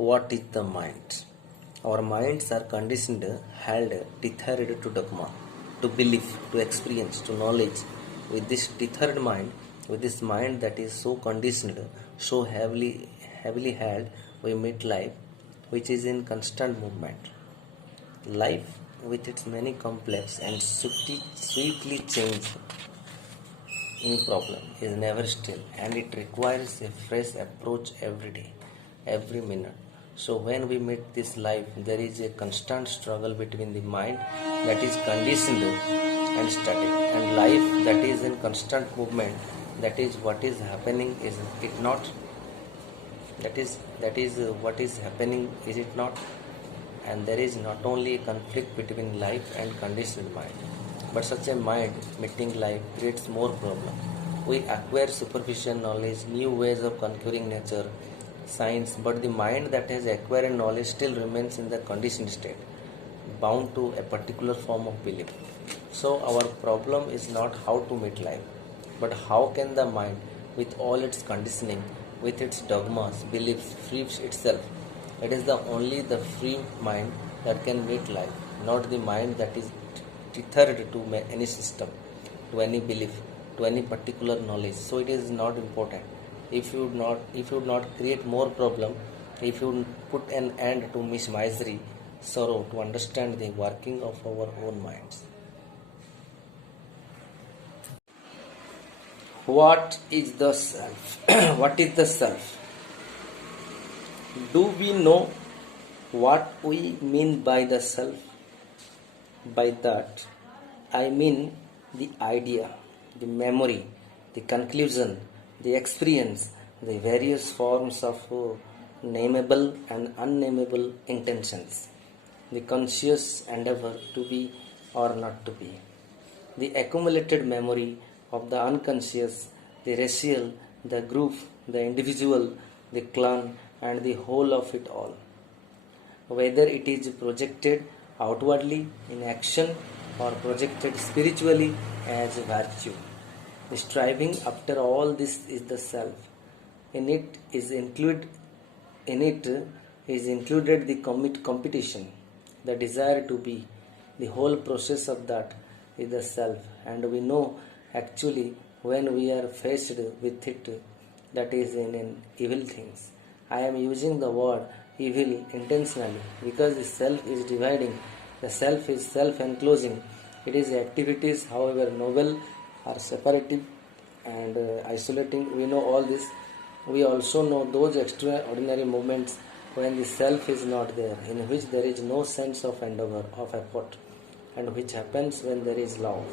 What is the mind? Our minds are conditioned, held, tethered to dogma, to belief, to experience, to knowledge. With this tethered mind, with this mind that is so conditioned, so heavily held, we meet life, which is in constant movement. Life, with its many complex and sweetly changing problem, is never still, and it requires a fresh approach every day, every minute. So, when we meet this life, there is a constant struggle between the mind that is conditioned and static, and life that is in constant movement. That is what is happening, is it not? That is what is happening, is it not? And there is not only a conflict between life and conditioned mind, but such a mind meeting life creates more problem. We acquire superficial knowledge, new ways of conquering nature, science, but the mind that has acquired knowledge still remains in the conditioned state, bound to a particular form of belief. So our problem is not how to meet life, but how can the mind, with all its conditioning, with its dogmas, beliefs, free itself. It is the free mind that can meet life, not the mind that is tethered to any system, to any belief, to any particular knowledge. So it is not important. If you would not create more problem, if you put an end to misery, sorrow, to understand the working of our own minds. What is the self? What is the self? Do we know what we mean by the self? By that, I mean the idea, the memory, the conclusion, the experience, the various forms of nameable and unnameable intentions, the conscious endeavor to be or not to be, the accumulated memory of the unconscious, the racial, the group, the individual, the clan, and the whole of it all. Whether it is projected outwardly in action or projected spiritually as virtue. The striving after all this is the self. In it is included the competition, the desire to be. The whole process of that is the self, and we know actually when we are faced with it that is in an evil things. I am using the word evil intentionally because the self is dividing, the self is self-enclosing. It is activities, however noble, are separative and isolating. We know all this. We also know those extraordinary moments when the self is not there, in which there is no sense of endeavor, of effort, and which happens when there is love.